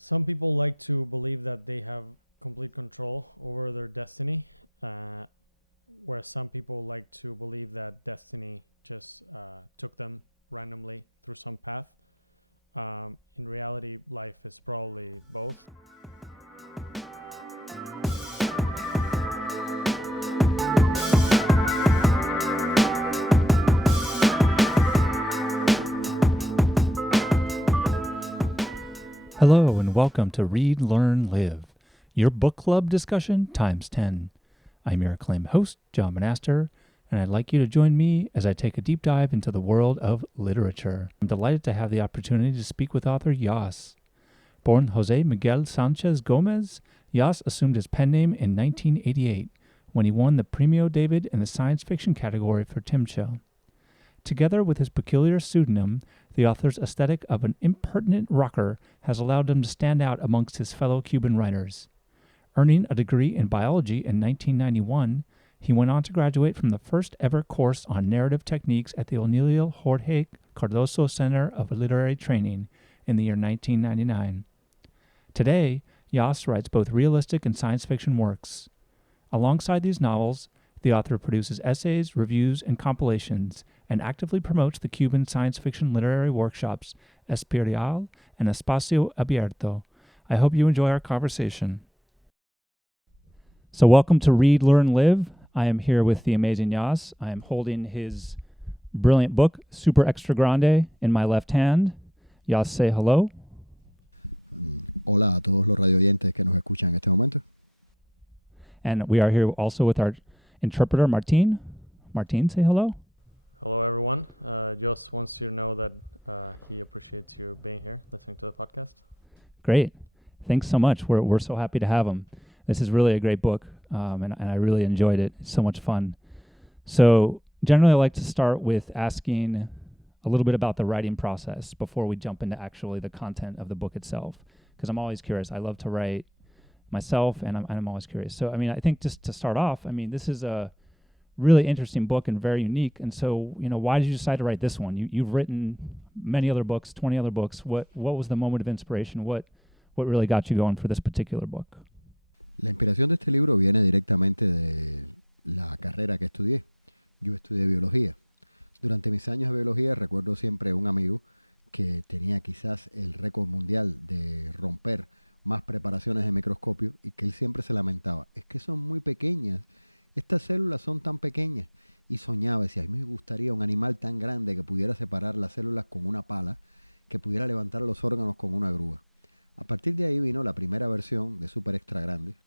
Some people like to believe that they have complete control over their destiny, uh, whereas some people like to believe that destiny just took them randomly through some path. In reality, life is probably both. Hello and welcome to Read, Learn, Live, your book club discussion times 10. I'm your acclaimed host, John Monaster, and I'd like you to join me as I take a deep dive into the world of literature. I'm delighted to have the opportunity to speak with author YOSS. Born Jose Miguel Sanchez Gomez, YOSS assumed his pen name in 1988 when he won the Premio David in the science fiction category for Timcho. Together with his peculiar pseudonym, the author's aesthetic of an impertinent rocker has allowed him to stand out amongst his fellow Cuban writers. Earning a degree in biology in 1991, he went on to graduate from the first ever course on narrative techniques at the O'Neill Jorge Cardoso Center of Literary Training in the year 1999. Today, YOSS writes both realistic and science fiction works. Alongside these novels, the author produces essays, reviews, and compilations, and actively promotes the Cuban science fiction literary workshops Espirial and Espacio Abierto. I hope you enjoy our conversation. So welcome to Read, Learn, Live. I am here with the amazing YOSS. I am holding his brilliant book, Super Extra Grande, in my left hand. YOSS, say hello. Hola a todos los radioyentes que nos escuchan en este momento. And we are here also with our interpreter, Martin. Martin, say hello. Hello, everyone. Jos wants you to know that he appreciates you being here, listening to the podcast. Great. Thanks so much. We're so happy to have him. This is really a great book, and I really enjoyed it. It's so much fun. So generally, I like to start with asking a little bit about the writing process before we jump into actually the content of the book itself, because I'm always curious. I love to write myself, and I'm always curious. So, I think just to start off, this is a really interesting book and very unique. And so, why did you decide to write this one? You've written many other books, 20 other books. What was the moment of inspiration? What really got you going for this particular book? La inspiración de este libro viene directamente de la carrera que estudié. Yo estudié biología. Durante mis años de biología recuerdo siempre un amigo que tenía quizás el récord mundial de romper más preparaciones de microscopio y que él siempre se lamentaba. Es que son muy pequeñas. Estas células son tan pequeñas. Y soñaba, decía, a mí me gustaría un animal tan grande que pudiera separar las células con una pala, que pudiera levantar los órganos con una grúa. A partir de ahí vino la primera versión de Super Extra Grande,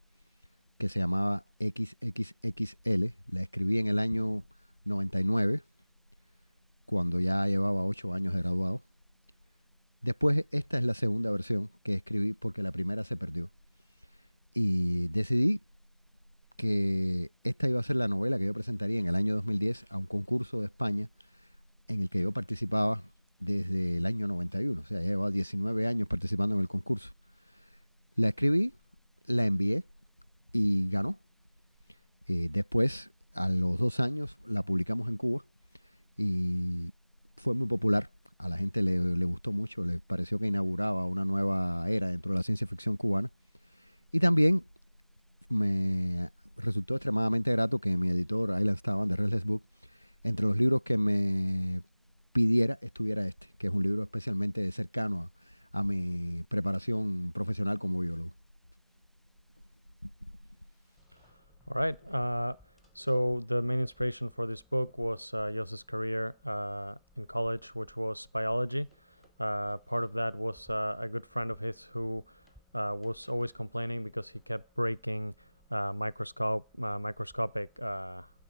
que se llamaba XXXL. La escribí en el año 99, cuando ya llevaba 8 años de graduado. Después, esta es la segunda versión que escribí porque la primera se perdió. Y decidí que esta iba a ser la novela que yo presentaría en el año 2010 a un concurso de España en el que yo participaba desde el año 91. O sea, ya llevaba 19 años participando en el concurso. La escribí, la envié y ganó. Después, a los 2 años, la publicamos en Cuba y fue muy popular. A la gente le gustó mucho, le pareció que inauguraba una nueva era dentro de la ciencia ficción cubana. Y también me resultó extremadamente grato que mi editor, Island Estaban, de Restless Book, entre los libros que me pidiera estuviera este, que es un libro especialmente cercano a mi preparación profesional como biólogo. All right. So the main inspiration for this book was Yoss's career in college, which was biology. Part of that was a good friend of his who was always complaining because he kept breaking microscopic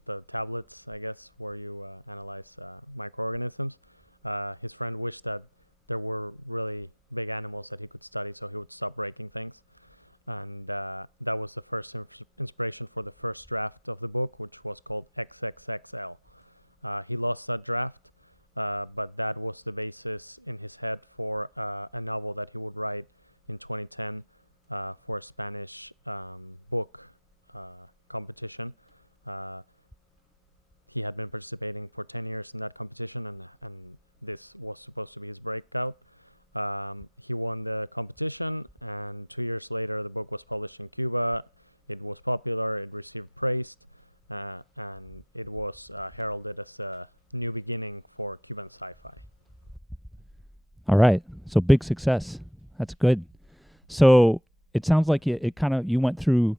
the tablets, I guess, where you analyze microorganisms. His friend wished that there were really big animals that he could study, so he would stop breaking things. And that was the first inspiration for the first draft of the book, which was called XXXL. He lost that draft, but that was the basis in his head for a novel that he would write in 2010 for a Spanish book competition. He had been participating for 10 years in that competition, and this was supposed to be his breakout. He won the competition, and 2 years later, the book was published in Cuba. It was popular, it received praise, and it was heralded as a new beginning for Cuban sci-fi. All right. So big success. That's good. So it sounds like you went through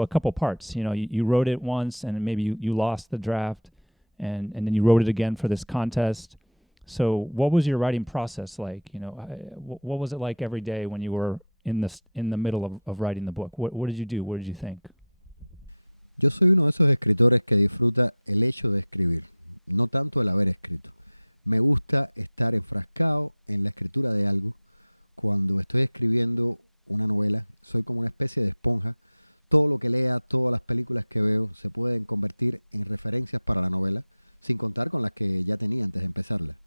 a couple parts. You wrote it once, and maybe you lost the draft, and then you wrote it again for this contest. So what was your writing process like? What was it like every day when you were in the middle of writing the book? What did you do? What did you think? Yo soy uno de esos escritores que disfruta el hecho de escribir, no tanto el haber escrito. Me gusta estar enfrascado en la escritura de algo. Cuando estoy escribiendo una novela, soy como una especie de esponja. Todo lo que lea, todas las películas que veo se pueden convertir en referencias para la novela, sin contar con las que ya tenía antes de empezarla.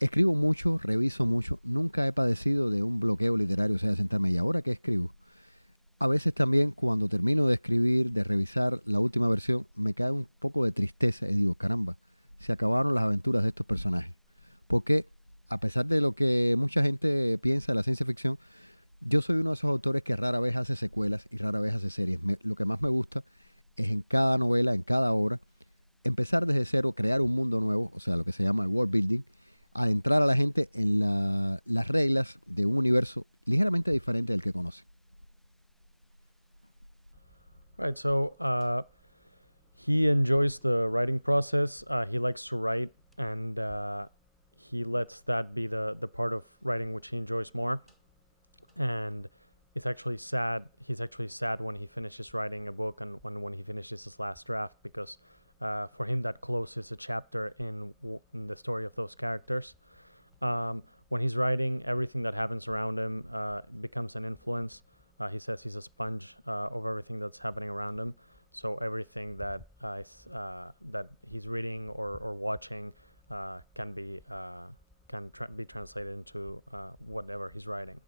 Escribo mucho, reviso mucho. Nunca he padecido de un bloqueo literario, o sea, de sentarme y ahora que escribo. A veces también cuando termino de escribir, de revisar la última versión, me cae un poco de tristeza y digo, caramba, se acabaron las aventuras de estos personajes. Porque a pesar de lo que mucha gente piensa de la ciencia ficción, yo soy uno de esos autores que rara vez hace secuelas y rara vez hace series. Lo que más me gusta es en cada novela, en cada obra, empezar desde cero, crear un mundo nuevo, o sea, lo que se llama el world building, adentrar a la gente en las reglas de un universo ligeramente diferente del que conoce. Right, so he enjoys the writing process. He likes to write, and he lets that be the part of writing which he enjoys more. And it's actually sad. He's actually sad when he finishes writing a book and when he finishes his last draft, because for him that closes a chapter in the story of those characters. When he's writing, everything that happens around him becomes an influence. He says he's a sponge of everything that's happening around him. So everything that he's reading or watching can be translated into whatever he's writing.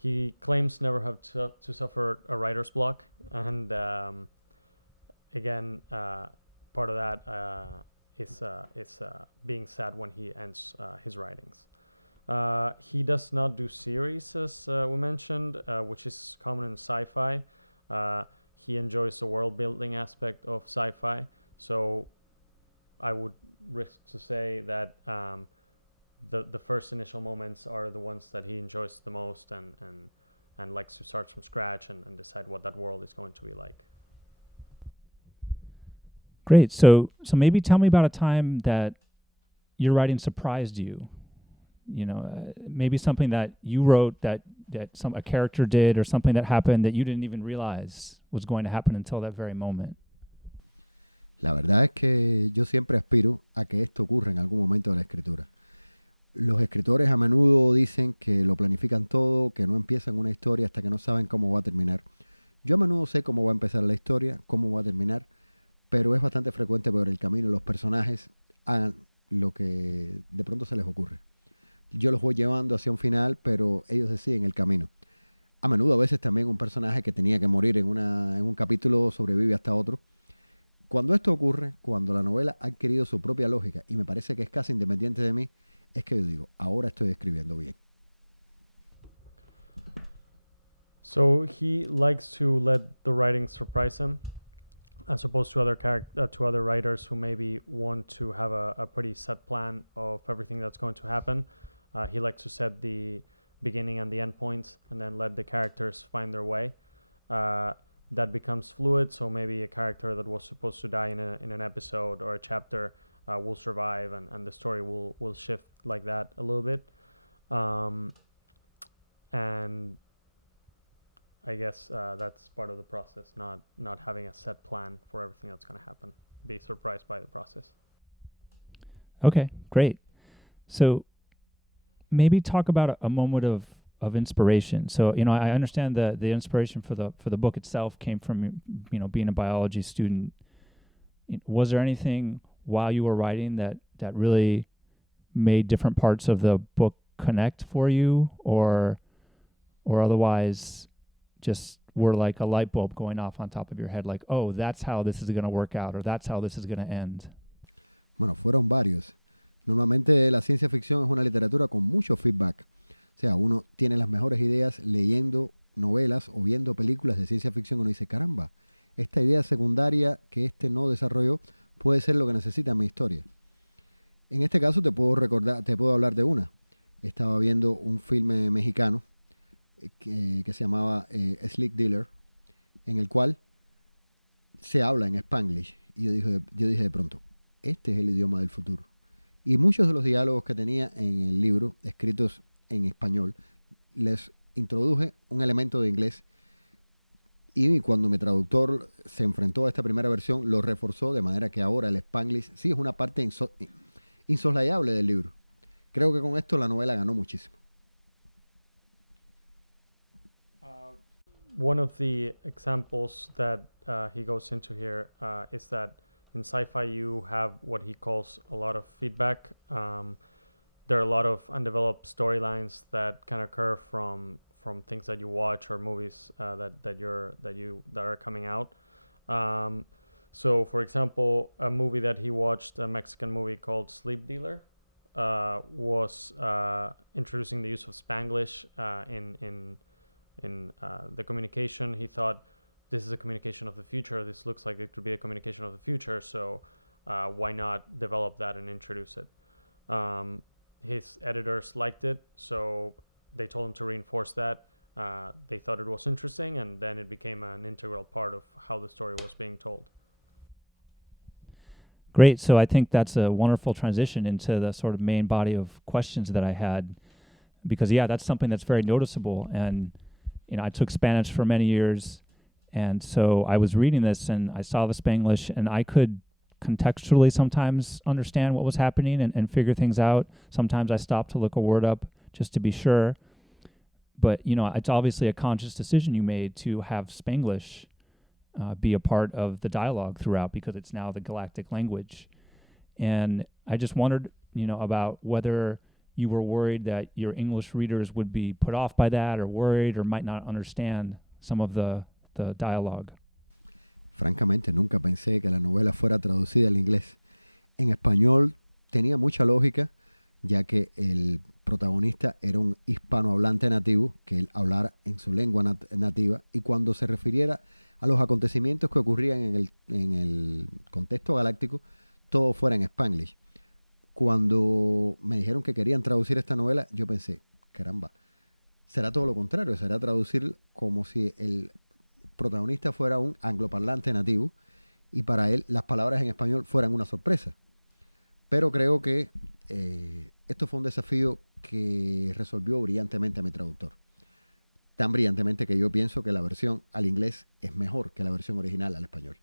He claims never have to suffer a writer's block, and again, part of that is being sad when he ends his writings. He does not do series, as we mentioned, which is common in sci-fi. He enjoys the world-building aspect of sci-fi, so I would risk to say that the first initial moments are the ones that he enjoys the most, and likes to start from scratch and decide what that world is going to be like. Great. So maybe tell me about a time that your writing surprised you. Maybe something that you wrote that a character did, or something that happened that you didn't even realize was going to happen until that very moment. La verdad es que yo siempre aspiro a que esto ocurra en algún momento de la escritura. Los escritores a menudo dicen que lo planifican todo, que no empiezan una historia hasta que no saben cómo va a terminar. Yo a menudo sé cómo va a empezar la historia, cómo va a terminar, pero es bastante frecuente por el camino los personajes hagan lo que de pronto se les ocurre. Yo los voy llevando hacia un final, pero ellos deciden el camino. A menudo, a veces también un personaje que tenía que morir en un capítulo sobrevive hasta otro. Cuando esto ocurre, cuando la novela ha adquirido su propia lógica y me parece que es casi independiente de mí, es que yo digo, ahora estoy escribiendo bien. So he likes to let the writing surprise him, as opposed to other writers who maybe want to have a pretty set plan of everything that's going to happen. He likes to set the beginning and the end points, and then let the characters find their way. That becomes fluid, so maybe a character that was supposed to die in an episode or a chapter will survive, and the story will shift like that a little bit. And I guess that's part of the process, not having a set plan for everything that's going to happen. Be surprised by the process. Okay, great. So maybe talk about a moment of inspiration. So, I understand the inspiration for the book itself came from, being a biology student. Was there anything while you were writing that really made different parts of the book connect for you, or otherwise just were like a light bulb going off on top of your head, like, oh, that's how this is going to work out, or that's how this is going to end? Bueno, fueron varios. Normalmente la ciencia ficción es una literatura con mucho feedback. O sea, uno tiene las mejores ideas leyendo novelas o viendo películas de ciencia ficción y uno dice, caramba, esta idea secundaria que este no desarrolló puede ser lo que necesita mi historia. En este caso te puedo hablar de una. Estaba viendo un filme mexicano que se llamaba Slick Dealer, en el cual se habla en Spanglish. Y yo dije de pronto, este es el idioma del futuro. Y muchos de los diálogos que tenía en el libro, escritos en español, les introduje un elemento de inglés. Y cuando mi traductor se enfrentó a esta primera versión, lo reforzó de manera que ahora el Spanglish sí es una parte insoslayable del libro. Creo que con esto la novela ganó muchísimo. One of the examples that he goes into here is that in sci-fi you have what he calls a lot of feedback. There are a lot of undeveloped storylines that can occur from things that you watch or movies that are coming out. So, for example, a movie that he watched, a Mexican movie called Sleep Dealer, was introducing the use of Spanglish in the communication. He thought this is a communication of the future. This looks like it could be a communication of the future. So why not develop that and introduce it? His editors liked it, so they told him to reinforce that. They thought it was interesting, and then it became an integral part of how the story was being told. Great. So I think that's a wonderful transition into the sort of main body of questions that I had, because that's something that's very noticeable. And I took Spanish for many years, and so I was reading this and I saw the Spanglish, and I could contextually sometimes understand what was happening and figure things out. Sometimes I stopped to look a word up just to be sure. But it's obviously a conscious decision you made to have Spanglish be a part of the dialogue throughout, because it's now the galactic language. And I just wondered, about whether you were worried that your English readers would be put off by that, or worried or might not understand some of the dialogue. Francamente, nunca pensé que la novela fuera traducida al inglés. En español tenía mucha lógica, ya que el protagonista era un hispanohablante nativo, que él hablara en su lengua nativa, y cuando se refiriera a los acontecimientos que ocurrían en el contexto galáctico, todo fuera en Spanglish. Cuando me dijeron que querían traducir esta novela, yo pensé, caramba, será todo lo contrario, será traducir como si el protagonista fuera un angloparlante nativo y para él las palabras en español fueran una sorpresa. Pero creo que esto fue un desafío que resolvió brillantemente a mi traductor. Tan brillantemente que yo pienso que la versión al inglés es mejor que la versión original al español.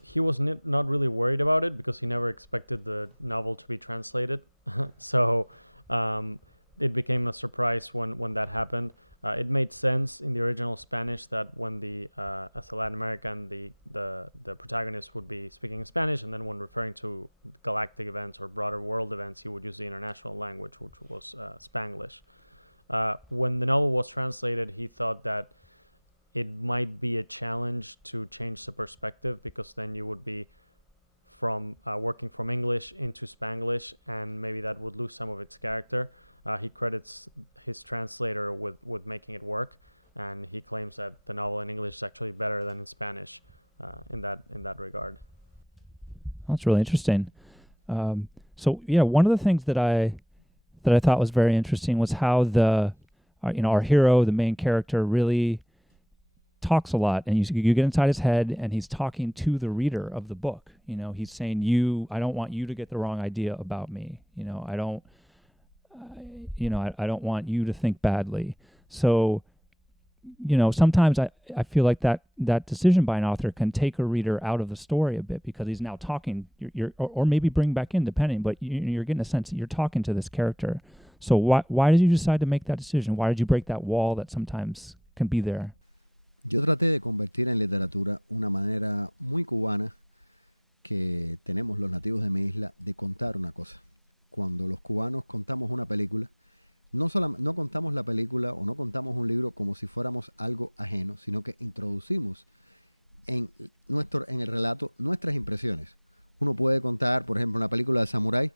He was not really worried about it because he never expected the novel to be translated. So it became a surprise when that happened. It made sense in the original Spanish that when as a Latin American, the protagonist would be speaking Spanish, and then when referring to galactic events or broader world events, he would use the international language, which was Spanglish. When the novel was translated, he thought that it might be a challenge to change the perspective, because then you would be from working from English into Spanglish, and maybe that would lose some of its character. He credits his translator with making it work, and he claims that the novel in English is actually better than in Spanish in that regard. That's really interesting. So one of the things that I thought was very interesting was how our hero, the main character, really talks a lot, and you get inside his head, and he's talking to the reader of the book. He's saying, I don't want you to get the wrong idea about me. I don't want you to think badly. So, sometimes I feel like that decision by an author can take a reader out of the story a bit, because he's now talking, or maybe bring back in, depending, but you're getting a sense that you're talking to this character. So why did you decide to make that decision? Why did you break that wall that sometimes can be there? Yo traté de convertir en literatura una manera muy cubana que tenemos los nativos de mi isla de contar una cosa. Cuando los cubanos contamos una película, no contamos la película o no contamos un libro como si fuéramos algo ajeno, sino que introducimos en el relato nuestras impresiones. Uno puede contar, por ejemplo, una película de samurái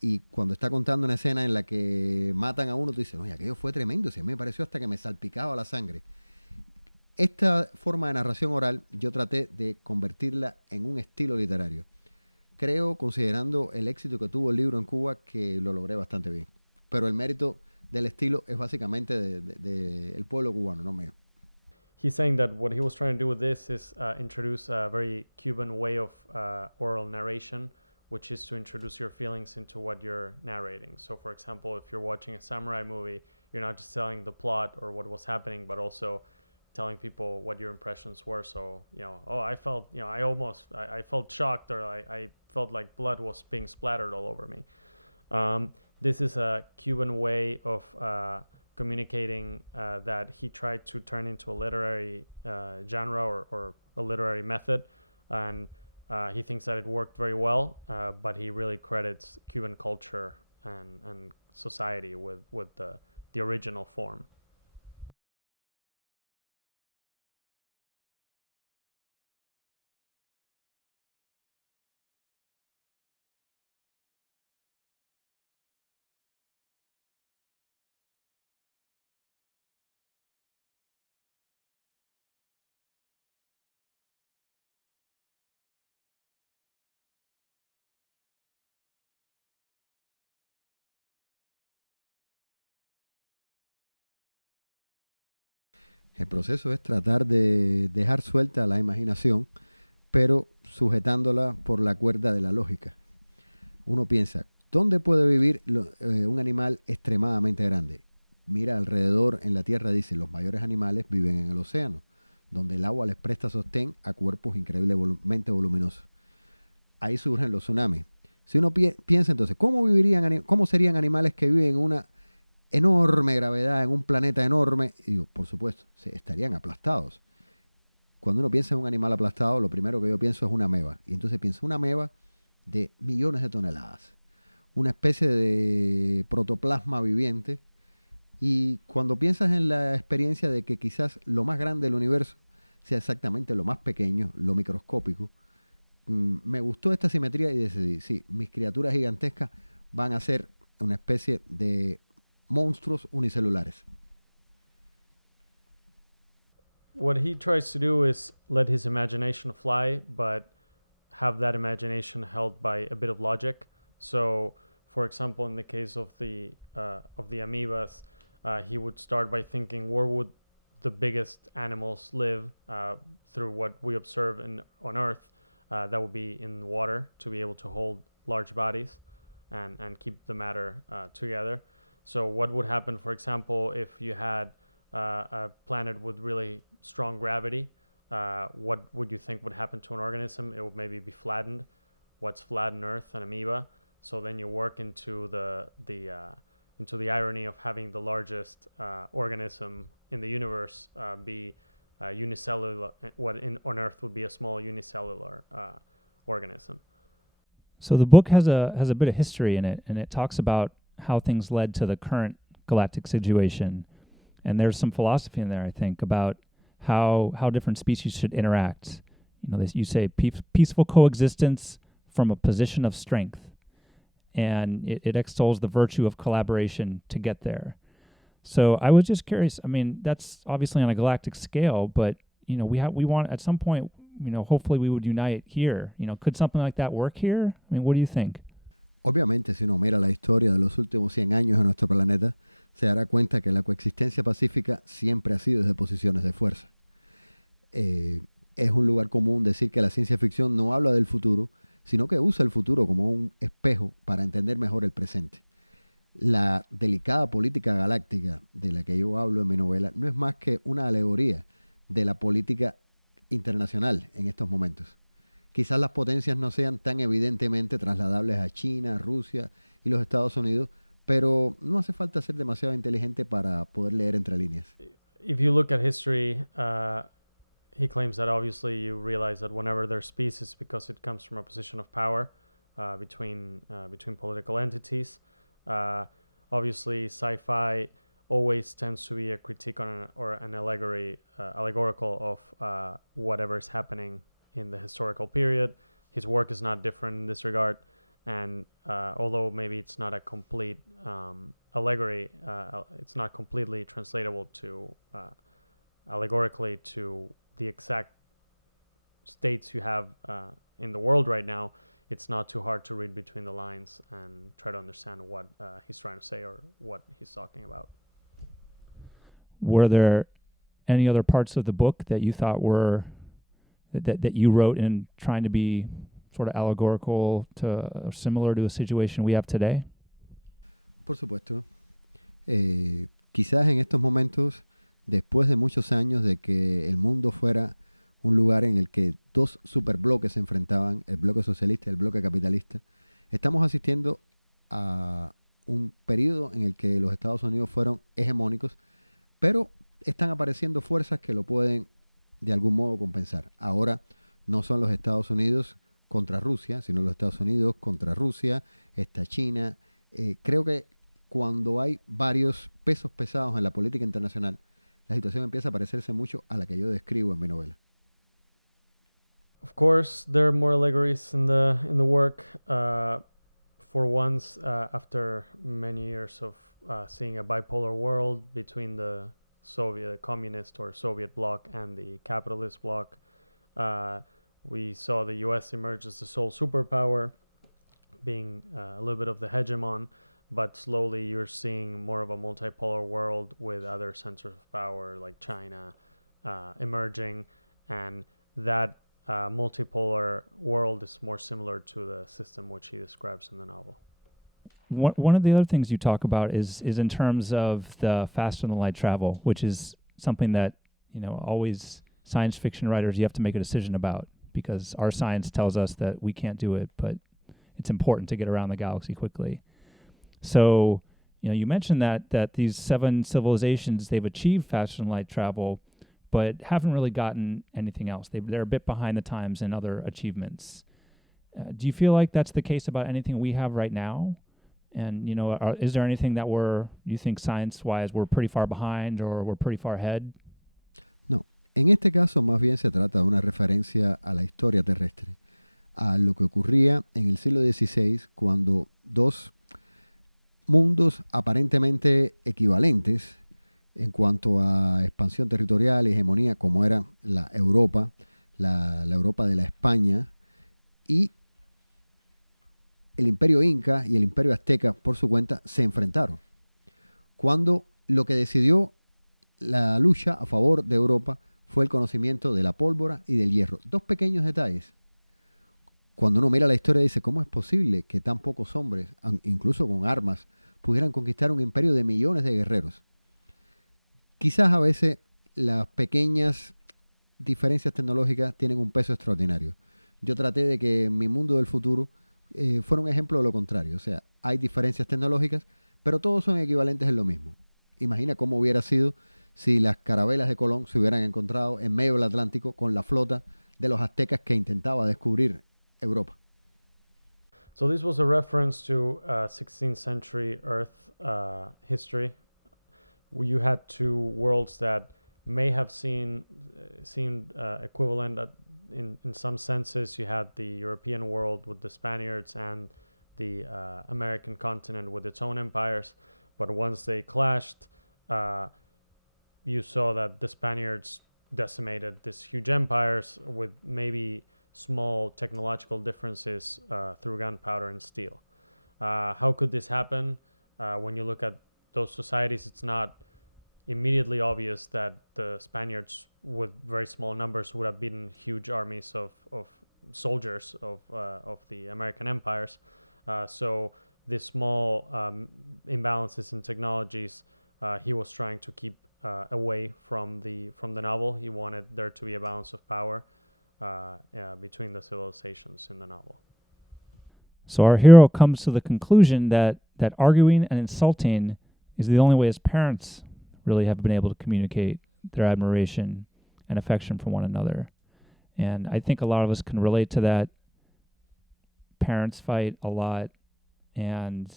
y cuando está contando una escena en la que matan a uno, tú dices, oye, aquello fue tremendo, si a mí me pareció hasta que me salpicaba la sangre. Esta forma de narración oral yo traté de convertirla en un estilo literario. Creo, considerando el éxito que tuvo el libro en Cuba, que lo logré bastante bien. Pero el mérito del estilo es básicamente el pueblo cubano, no mío. He's saying that what he was trying to do with this is introduce a very Cuban way of oral narration, which is to introduce your feelings into what you're narrating. So, for example, if you're watching a samurai movie, you're not just telling the plot or what was happening, but also telling people what your impressions were. So, oh, I felt, I felt shocked, or I felt like blood was being splattered all over me. This is a Cuban way of communicating that he tried to turn into a literary genre or a literary method, and he thinks that it worked very well, but he really credits Cuban culture and society with the original form. El proceso es tratar de dejar suelta la imaginación, pero sujetándola por la cuerda de la lógica. Uno piensa, ¿dónde puede vivir un animal extremadamente grande? Mira alrededor en la Tierra, dice, los mayores animales viven en el océano, donde el agua les presta sostén a cuerpos increíblemente voluminosos. Ahí surgen los tsunamis. Si uno piensa entonces, ¿cómo serían animales que viven en una enorme gravedad, en un planeta enorme? Y digo, por supuesto, estarían aplastados. Cuando uno piensa en un animal aplastado, lo primero que yo pienso es una ameba. Y entonces pienso, una ameba de millones de toneladas. Una especie de protoplasma viviente. Y cuando piensas en la experiencia de que quizás lo más grande del universo sea exactamente lo más pequeño, lo microscópico, me gustó esta simetría y decidí, sí, mis criaturas gigantescas van a ser una especie de monstruos unicelulares. What he tries to do is let his imagination fly, but have that imagination held by a bit of logic. So, for example, in the case of the amoebas, he would start by thinking, where would the biggest animals live through what we observe on Earth? That would be in water, to be able to hold large bodies and keep the matter together. So, what would happen, for example, if you had a planet with really strong gravity? What would you think would happen to an organism? It would maybe be flattened. What's flattened Earth? An amoeba. So then you work into the irony of having the largest organism in the universe be unicellular. What on Earth would be a small unicellular organism. So the book has a bit of history in it, and it talks about how things led to the current galactic situation. And there's some philosophy in there, I think, about how different species should interact. You say peaceful coexistence from a position of strength, and it extols the virtue of collaboration to get there. So I was just curious. I mean, that's obviously on a galactic scale, but we want at some point, hopefully we would unite here. Could something like that work here? I mean, what do you think? Obviamente, si uno mira la historia de los últimos 100 años de nuestro planeta, se dará cuenta que la coexistencia pacífica siempre ha sido desde posiciones de fuerza. Es un lugar común decir que la ciencia ficción no habla del futuro, sino que usa el futuro como un espejo para entender mejor el presente. La delicada política galáctica de la que yo hablo en mi novela no es más que una alegoría de la política internacional en estos momentos. Quizás las potencias no sean tan evidentemente trasladables a China, Rusia y los Estados Unidos, pero no hace falta ser demasiado inteligente para poder leer entre líneas. If you look at history, he claims that obviously you realize that whenever there's peace, it's because it comes from a position of power between political entities. Obviously, sci-fi always tends to be a critique on or an allegorical of whatever is happening in the historical period. His work is not different in this regard, and although maybe it's not a complete allegory, it's not completely translatable to allegorically to the exact states you have in the world right now. It's not too hard to read between the lines and try to understand what he's trying to say or what he's talking about. Were there any other parts of the book that you thought were that you wrote in trying to be sort of allegorical to or similar to a situation we have today? Por supuesto. Quizás en estos momentos, después de muchos años de que el mundo fuera un lugar en el que dos superbloques se enfrentaban, el bloque socialista y el bloque capitalista, estamos asistiendo a un periodo en el que los Estados Unidos fueron hegemónicos, pero están apareciendo fuerzas que lo pueden de algún modo compensar. Ahora no son los Estados Unidos contra Rusia, sino los Estados Unidos contra Rusia, está China. Creo que cuando hay varios pesos pesados en la política internacional, la situación empieza a parecerse mucho a la que yo describo en mi novela. Of course, there are more allegories in the work. For once, after many years of seeing a bipolar world between the Soviet communist or Soviet bloc and the capitalist bloc, we saw the U.S. emerge as the sole superpower, being a little bit of the hegemon, but slowly you're seeing more of a multipolar world with other centers of power like China emerging, and that multipolar world is more similar to the system which he describes in the novel. One of the other things you talk about is in terms of the faster than light travel, which is something that, always science fiction writers, you have to make a decision about, because our science tells us that we can't do it, but it's important to get around the galaxy quickly. So, you mentioned that these 7 civilizations, they've achieved faster than light travel, but haven't really gotten anything else. They're a bit behind the times in other achievements. Do you feel like that's the case about anything we have right now? And, is there anything that you think science-wise we're pretty far behind or we're pretty far ahead? No, en este caso más bien se trata de una referencia a la historia terrestre, a lo que ocurría en el siglo XVI cuando dos mundos aparentemente equivalentes en cuanto a expansión territorial y hegemonía, como era la Europa, la Europa de la España, y el Imperio Inca y el Imperio Azteca, por su cuenta, se enfrentaron. Cuando lo que decidió la lucha a favor de Europa fue el conocimiento de la pólvora y del hierro. Dos pequeños detalles. Cuando uno mira la historia dice, ¿cómo es posible que tan pocos hombres, incluso con armas, pudieran conquistar un imperio de millones de guerreros? Quizás a veces las pequeñas diferencias tecnológicas tienen un peso extraordinario. Yo traté de que mi mundo del futuro fuera un ejemplo de lo contrario. O sea, hay diferencias tecnológicas, pero todos son equivalentes en lo mismo. Imagina cómo hubiera sido si las carabelas de Colón se hubieran encontrado en medio del Atlántico con la flota de los aztecas que intentaba descubrir Europa. So this was a reference to 16th century Earth history. You had 2 worlds that may have seemed equivalent in some senses. You had the European world with the Spaniards and the American continent with its own empires. But once they clashed, you saw that the Spaniards decimated these huge empires with maybe small technological differences through gunpowder and steel. How could this happen? When you look at those societies, it's not immediately obvious that the Spaniards with very small numbers would have beaten huge armies of soldiers of the American empires. So these small imbalances in technologies he was trying to keep away from the novel. He wanted there to be a balance of power between the civilizations in the novel. So our hero comes to the conclusion that arguing and insulting is the only way his parents really have been able to communicate their admiration and affection for one another. And I think a lot of us can relate to that. Parents fight a lot, and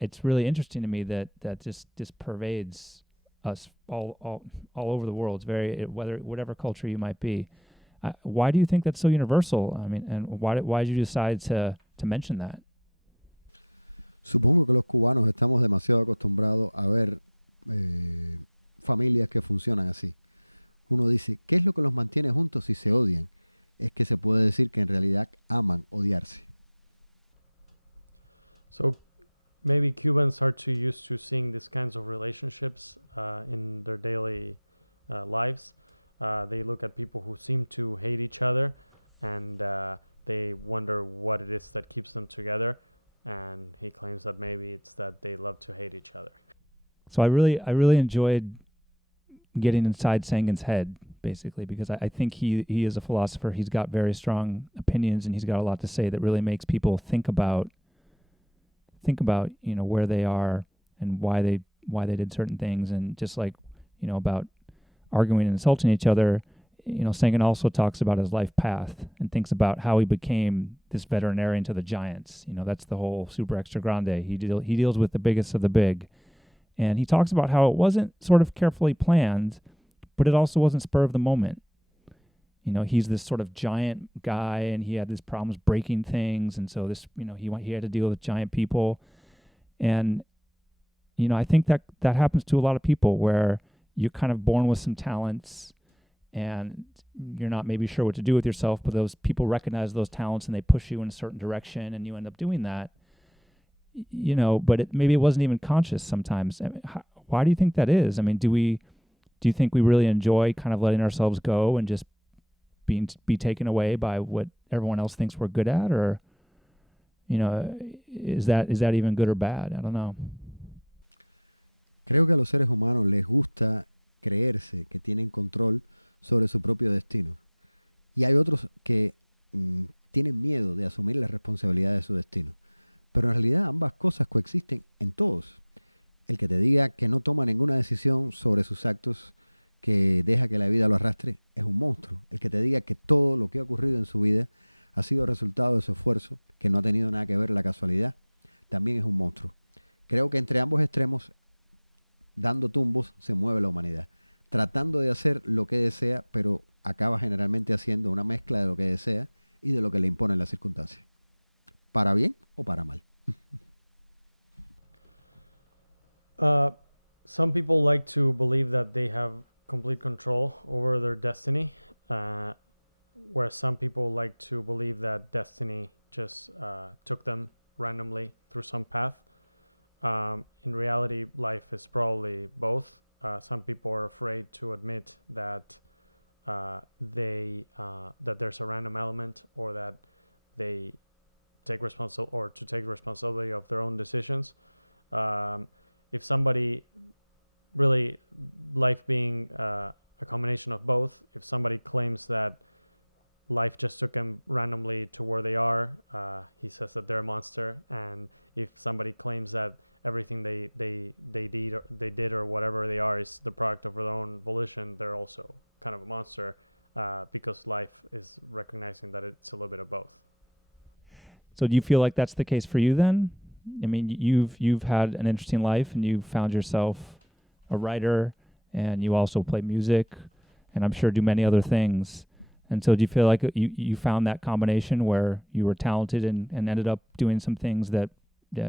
it's really interesting to me that just pervades us all over the world. It's very whatever culture you might be. Why do you think that's so universal? I mean, and why did you decide to mention that? Supongo que los cubanos estamos demasiado acostumbrados a ver familias que funcionan así. Uno dice, ¿qué es lo que los mantiene juntos si se odian? Es que se puede decir que en realidad aman odiarse. So maybe Cubans are too used to seeing these kinds of relationships in their daily lives. They look at people who seem to hate each other, and they wonder what it is that keeps them together. And he claims that maybe it's that they love to hate each other. So I really enjoyed getting inside Sangin's head, basically, because I think he is a philosopher. He's got very strong opinions, and he's got a lot to say that really makes people think about where they are and why they did certain things, and just like about arguing and insulting each other. Sangin also talks about his life path and thinks about how he became this veterinarian to the giants. That's the whole super extra grande. He deals with the biggest of the big. And he talks about how it wasn't sort of carefully planned, but it also wasn't spur of the moment. He's this sort of giant guy, and he had these problems breaking things, and so this, he had to deal with giant people. And, I think that happens to a lot of people, where you're kind of born with some talents, and you're not maybe sure what to do with yourself, but those people recognize those talents, and they push you in a certain direction, and you end up doing that. But maybe it wasn't even conscious sometimes. I mean, why do you think that is? I mean, do you think we really enjoy kind of letting ourselves go and just be taken away by what everyone else thinks we're good at, or is that even good or bad? I don't know. Creo que a los seres humanos les gusta creerse que tienen control sobre su propio destino. Y hay otros que tienen miedo de asumir la responsabilidad de su destino. Pero en realidad ambas cosas coexisten en todos. El que te diga que no toma ninguna decisión sobre sus actos, que deja que la vida lo arrastre, es un monstruo. El que te diga que todo lo que ha ocurrido en su vida ha sido resultado de su esfuerzo, que no ha tenido nada que ver la casualidad, también es un monstruo. Creo que entre ambos extremos, dando tumbos, se mueve la humanidad. Tratando de hacer lo que desea, pero acaba generalmente haciendo una mezcla de lo que desea y de lo que le imponen las circunstancias. ¿Para bien o para mal? Some people like to believe that they have complete control over their destiny, whereas some people like to believe that destiny just took them randomly through some path. In reality, life is probably both. Some people are afraid to admit that that there's a random element, or that they take responsibility of their own decisions. If somebody really, life being a combination of both, if somebody claims that life just took them randomly to where they are, he says that they're a monster. And if somebody claims that everything they did or whatever they are is the product of their own volition, they're also kind of a monster, because life is recognizing that it's a little bit of both. So do you feel like that's the case for you then? I mean, you've had an interesting life, and you've found yourself a writer, and you also play music, and I'm sure do many other things. And so do you feel like you found that combination where you were talented and ended up doing some things that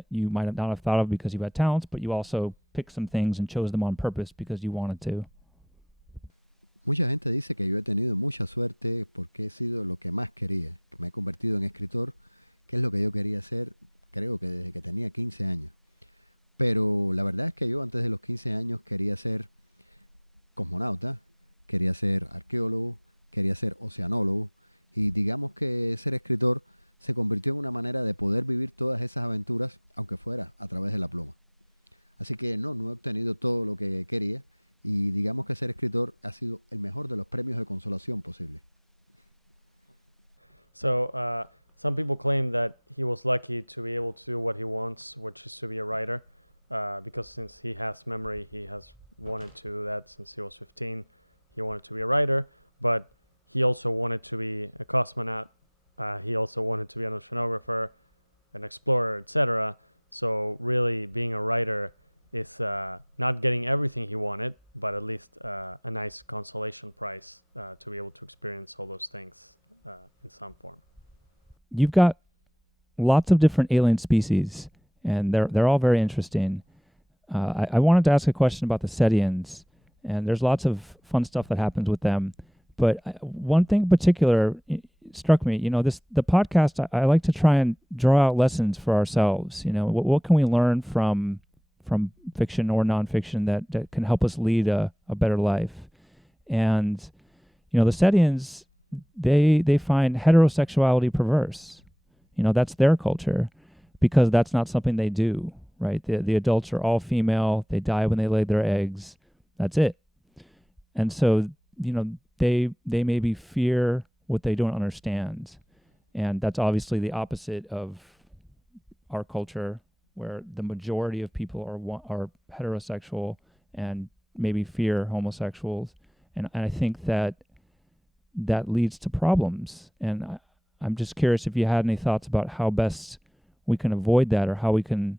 you might not have thought of because you had talents, but you also picked some things and chose them on purpose because you wanted to? Mucha gente dice que yo he tenido mucha suerte porque he sido lo que más quería, que me he convertido en escritor, que es lo que yo quería hacer, creo que desde que tenía 15 años. Pero la verdad es que yo antes de los 15 años quería ser cosmonauta, quería ser arqueólogo, quería ser oceanólogo, y digamos que ser escritor se convirtió en una manera de poder vivir todas esas aventuras, aunque fuera a través de la pluma. Así que no he obtenido todo lo que quería, y digamos que ser escritor ha sido el mejor de los premios de consolación posible. So some people claim that he was lucky to be able to do what he wants, which is to be a writer, because since he has memory, he has wanted to do that since he was 15. He wanted to be a writer, but he also wanted to be a cosmonaut. He also wanted to be an oceanographer, an explorer, etc. So really, being a writer is not getting everything he wanted, but at least a nice consolation prize to be able to experience all those things in some form. You've got lots of different alien species, and they're all very interesting. I wanted to ask a question about the Setians, and there's lots of fun stuff that happens with them. But one thing in particular struck me. The podcast. I like to try and draw out lessons for ourselves. What can we learn from fiction or nonfiction that can help us lead a better life? And the Setians, they find heterosexuality perverse. That's their culture, because that's not something they do. Right? The adults are all female. They die when they lay their eggs. That's it. And so, they maybe fear what they don't understand. And that's obviously the opposite of our culture, where the majority of people are heterosexual and maybe fear homosexuals. And I think that leads to problems. And I'm just curious if you had any thoughts about how best we can avoid that, or how we can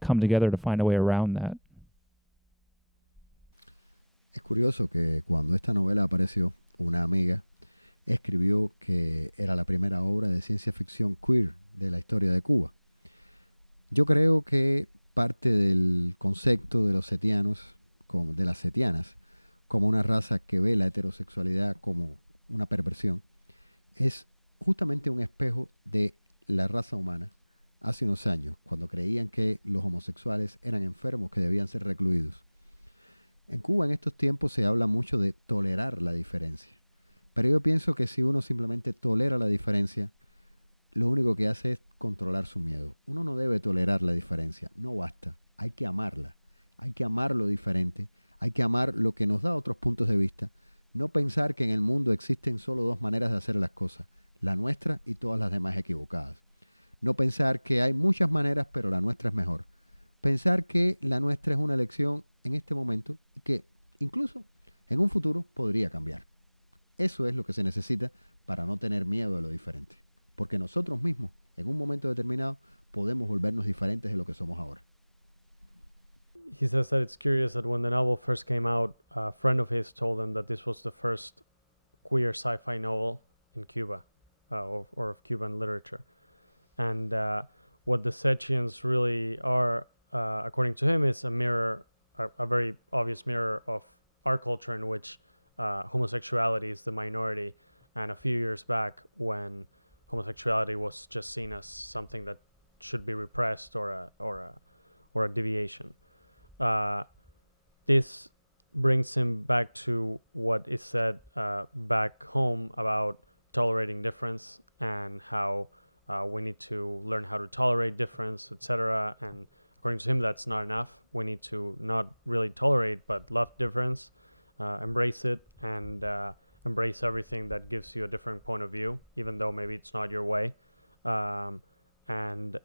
come together to find a way around that. Es curioso que cuando esta novela apareció, una amiga escribió que era la primera obra de ciencia ficción queer de la historia de Cuba. Yo creo que parte del concepto de los setianos, de las setianas, como una raza que ve la heterosexualidad como una perversión, es justamente un espejo de la raza humana hace unos años, cuando creían que los homosexuales eran enfermos que debían ser recluidos. En Cuba en estos tiempos se habla mucho de tolerar la diferencia, pero yo pienso que si uno simplemente tolera la diferencia, lo único que hace es controlar su miedo. Uno no debe tolerar la diferencia, no basta, hay que amarla, hay que amar lo diferente, hay que amar lo que nos da otros puntos de vista, no pensar que en el mundo existen solo dos maneras de hacer las cosas, la nuestra y todas las demás equivocadas. No pensar que hay muchas maneras, pero la nuestra es mejor. Pensar que la nuestra es una elección en este momento y que incluso en un futuro podría cambiar. Eso es lo que se necesita para no tener miedo de lo diferente. Porque nosotros mismos, en un momento determinado, podemos volvernos diferentes de lo que somos ahora. He says that it's curious that when the novel first came out, a friend of his told him that this was the first queer sci-fi novel in Cuba, or of Cuban literature. And what the Setians really are, according to him, is a mirror, a very obvious mirror of our culture, in which homosexuality is the minority. And a few years back, when homosexuality was just seen as something that should be repressed or a deviation. This brings him back to what is said back home about tolerating difference, and how we need to learn how to tolerate difference, etc. And according to him, that's not enough. We need to not really tolerate, but love difference, embrace it, and embrace everything that gives you a different point of view, even though maybe it's not your way. And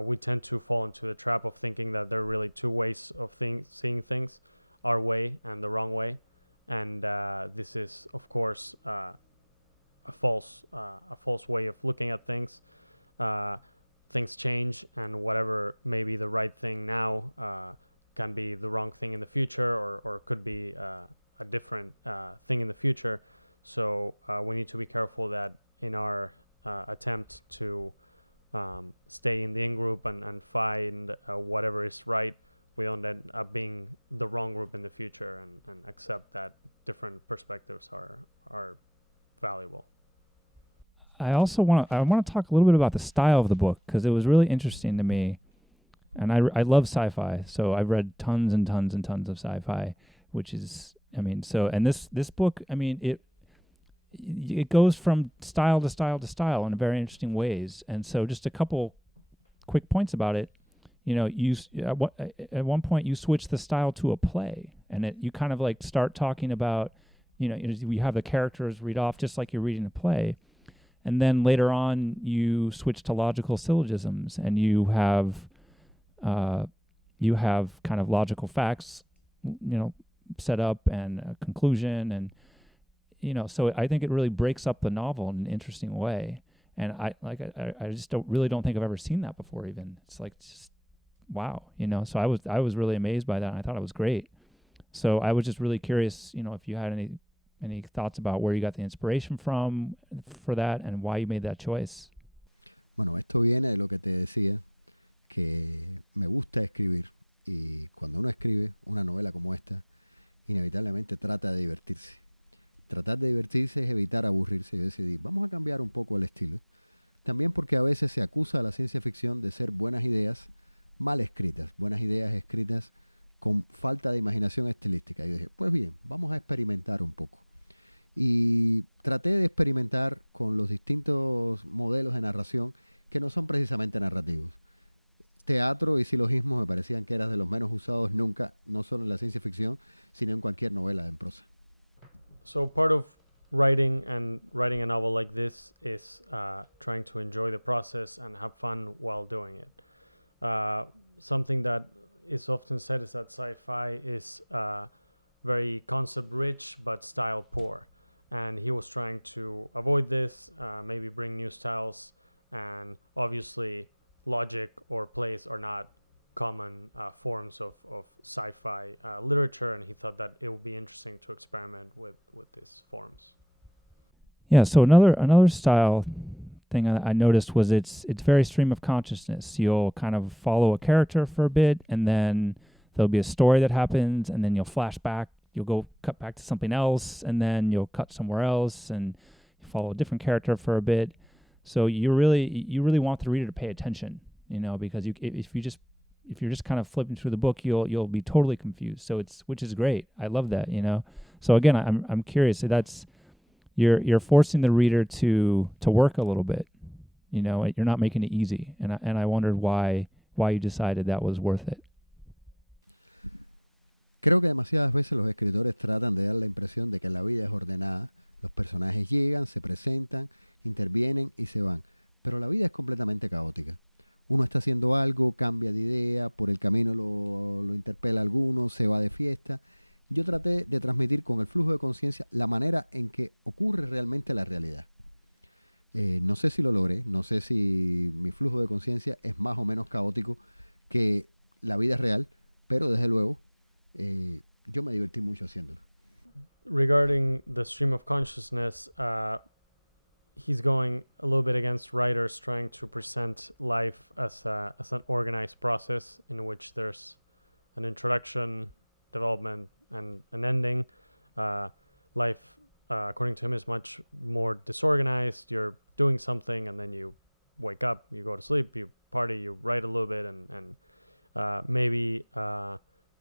we tend to fall into the trap of thinking that there are really two ways of seeing things, our way and the wrong way. And this is, of course, a false way of looking at things. Things change, and whatever may be the right thing now can be the wrong thing in the future, or could be a different thing in the future. So we need to be careful that in our attempt to stay in the in-group and find whatever is right, we don't end up being the wrong group in the future, and accept that different perspectives are valuable. I also want to talk a little bit about the style of the book, because it was really interesting to me. And I love sci-fi, so I've read tons and tons and tons of sci-fi, which is, and this book, it goes from style to style to style in very interesting ways. And so just a couple quick points about it. At one point you switch the style to a play, and you kind of like start talking about, we have the characters read off just like you're reading a play. And then later on, you switch to logical syllogisms, and you have kind of logical facts, set up, and a conclusion, and so I think it really breaks up the novel in an interesting way. And I just don't think I've ever seen that before. Even it's like just wow, So I was really amazed by that, and I thought it was great. So I was just really curious, if you had any thoughts about where you got the inspiration from for that and why you made that choice. Bueno, esto viene de lo que te decía, que me gusta escribir. Y cuando uno escribe una novela como esta, inevitablemente trata de divertirse. Tratar de divertirse es evitar aburrirse. Yo decidí, vamos a cambiar un poco el estilo. También porque a veces se acusa a la ciencia ficción de ser buenas ideas mal escritas, buenas ideas escritas con falta de imaginación estilística. Y dije, pues bien, vamos a experimentar un poco. Y traté de experimentar con los distintos modelos de narración que no son precisamente narrativos. Teatro y silogismo me parecían que eran de los menos usados nunca, no solo en la ciencia ficción, sino en cualquier novela en prosa. So part of writing a novel like this is trying to enjoy the process and have fun while doing it. Something that is often said is that sci-fi is very concept rich but style poor, and he was trying to avoid this, maybe bring new styles, and obviously logic or plays are not common forms of sci-fi literature, and he thought that it would be interesting to experiment with these forms. Yeah, so another style thing I noticed was it's very stream of consciousness. You'll kind of follow a character for a bit, and then there'll be a story that happens, and then you'll flash back. You'll go cut back to something else, and then you'll cut somewhere else, and you follow a different character for a bit. So you really want the reader to pay attention, because if you're just kind of flipping through the book, you'll be totally confused. So which is great. I love that, So again, I'm curious. So that's you're forcing the reader to work a little bit, You're not making it easy, and I wondered why you decided that was worth it. Creo que demasiadas veces los escritores tratan de dar la impresión de que la vida es ordenada. Los personajes llegan, se presentan, intervienen y se van. Pero la vida es completamente caótica. Uno está haciendo algo, cambia de idea, por el camino lo interpela alguno, se va de fiesta. Yo traté de transmitir con el flujo de conciencia la manera en que ocurre realmente la realidad. No sé si lo logré, no sé si mi flujo de conciencia es más o menos caótico que la vida real, pero desde luego yo me divertí mucho haciéndolo. Regarding the stream of consciousness, he's going a little bit against writers trying to present life as an organized process in which there's an introduction, development, and an ending. Life, according to him, is much more disorganized. You're doing something, and then you wake up, you go to sleep, you party, you write a little bit, and maybe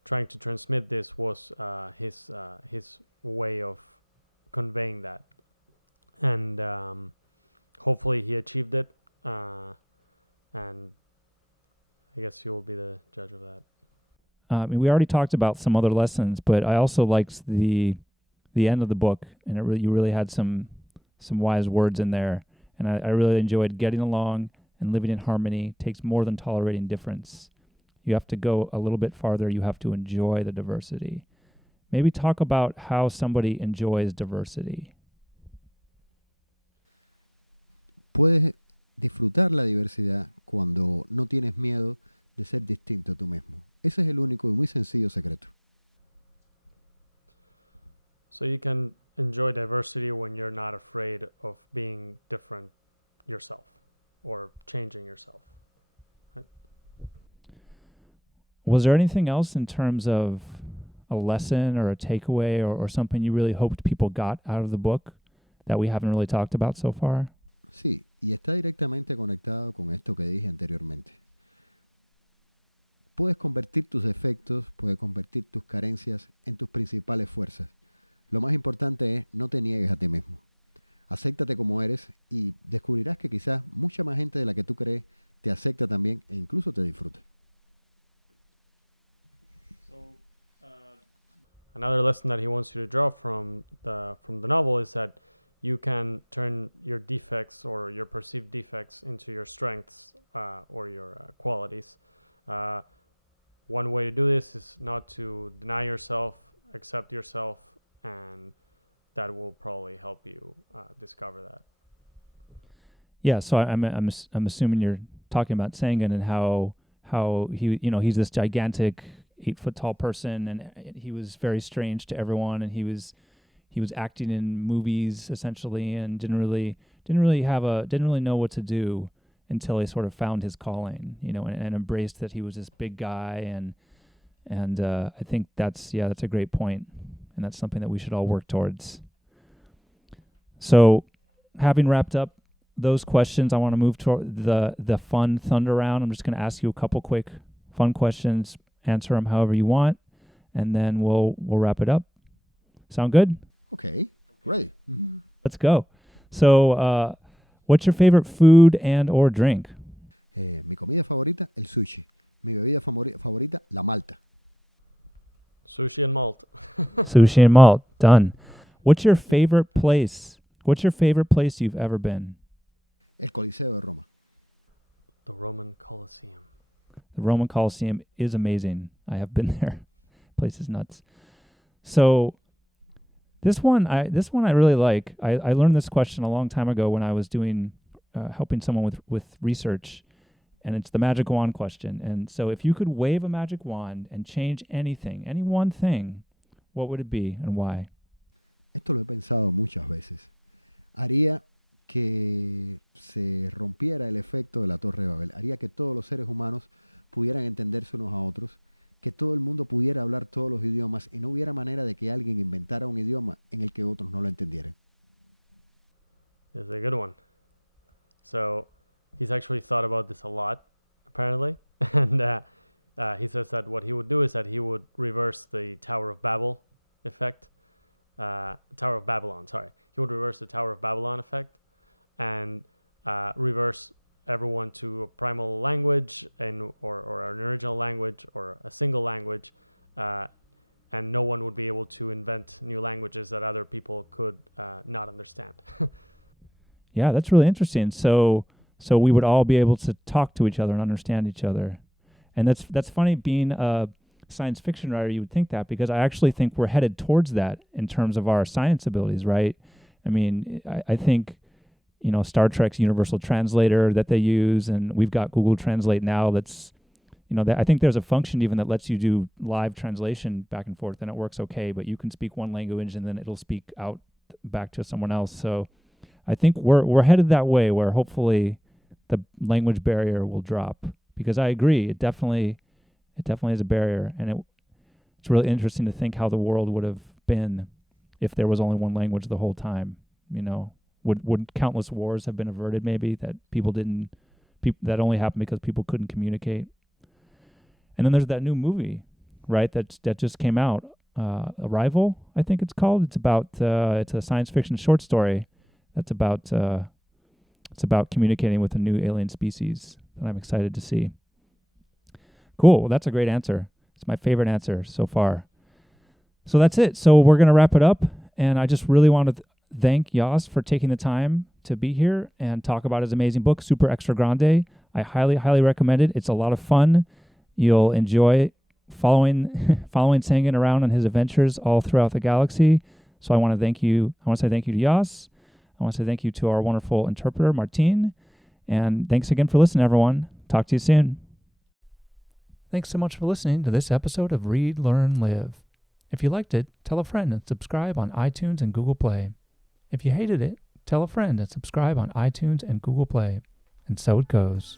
trying to transmit this was his way of conveying that. And hopefully he achieved it, and I guess you will be the judge of that. We already talked about some other lessons, but I also liked the end of the book, and you really had some wise words in there, and I really enjoyed getting along and living in harmony takes more than tolerating difference. You have to go a little bit farther. You have to enjoy the diversity. Maybe talk about how somebody enjoys diversity. Puedes disfrutar la diversidad cuando no tienes miedo de ser distinto a tú mismo. Ese es el único y muy sencillo secreto. So you can enjoy diversity when you're not afraid of being different yourself or changing yourself. Right? Was there anything else in terms of a lesson or a takeaway or something you really hoped people got out of the book that we haven't really talked about so far? Sí, y está directamente conectado con esto que dije anteriormente. Puedes convertir tus defectos, puedes convertir tus carencias en tus principales fuerzas. Lo más importante es no te niegues a ti mismo. Acéptate como eres y descubrirás que quizás mucha más gente de la que tú crees te acepta también e incluso te disfruta. So, another lesson that he wants you to draw from the novel is that you can turn your defects or your perceived defects into your strengths or your qualities. One way to do this is not to deny yourself, accept yourself, and that will probably help you discover that. Yeah, so I'm assuming you're talking about Sangan and how he, he's this gigantic 8 foot tall person, and he was very strange to everyone, and he was acting in movies essentially, and didn't really know what to do until he sort of found his calling, and embraced that he was this big guy, and I think that's a great point, and that's something that we should all work towards. So, having wrapped up those questions, I want to move to the fun thunder round. I'm just going to ask you a couple quick fun questions. Answer them however you want, and then we'll wrap it up. Sound good? Okay, ready. Mm-hmm. Let's go. So, what's your favorite food and or drink? Mi comida favorita, el sushi. Mi bebida favorita, la malta. Sushi and malt. Sushi and malt. Done. What's your favorite place? What's your favorite place you've ever been? El Coliseo de Roma. The Roman Colosseum. The Roman Colosseum is amazing. I have been there. Place is nuts. So this one I really like. I learned this question a long time ago when I was doing helping someone with research, and it's the magic wand question. And so if you could wave a magic wand and change anything, any one thing, what would it be and why? Esto lo he pensado muchas veces. Haría que se rompiera el efecto de la Torre de Babel. Haría que todos los seres humanos pudieran entenderse unos a otros, que todo el mundo pudiera hablar todos los idiomas y no hubiera manera de que alguien inventara un idioma en el que otros no lo entendieran. It's a good one. So he's actually thought about this a lot, apparently. And he says that what he would do is that he would reverse the Tower of Babel effect. Tower of Babylon, sorry. He would reverse the Tower of Babylon effect and reverse everyone to a primal language or an original language or a single language, and no one would be able to invent new languages that other people could not understand. Yeah, that's really interesting. So we would all be able to talk to each other and understand each other. And that's funny, being a science fiction writer, you would think that, because I actually think we're headed towards that in terms of our science abilities, right? I mean, I think, Star Trek's Universal Translator that they use, and we've got Google Translate now that's, I think there's a function even that lets you do live translation back and forth, and it works okay, but you can speak one language and then it'll speak out back to someone else. So I think we're headed that way, where hopefully the language barrier will drop, because I agree, it definitely is a barrier, and it's really interesting to think how the world would have been if there was only one language the whole time. Would countless wars have been averted, maybe, that that only happened because people couldn't communicate? And then there's that new movie, right, that just came out, Arrival, I think it's called. It's about it's a science fiction short story that's about communicating with a new alien species that I'm excited to see. Cool. Well, that's a great answer. It's my favorite answer so far. So that's it. So we're going to wrap it up. And I just really want to thank YOSS for taking the time to be here and talk about his amazing book, Super Extra Grande. I highly, highly recommend it. It's a lot of fun. You'll enjoy following Sangan around on his adventures all throughout the galaxy. So I want to thank you. I want to say thank you to YOSS. I want to say thank you to our wonderful interpreter, Martine. And thanks again for listening, everyone. Talk to you soon. Thanks so much for listening to this episode of Read, Learn, Live. If you liked it, tell a friend and subscribe on iTunes and Google Play. If you hated it, tell a friend and subscribe on iTunes and Google Play. And so it goes.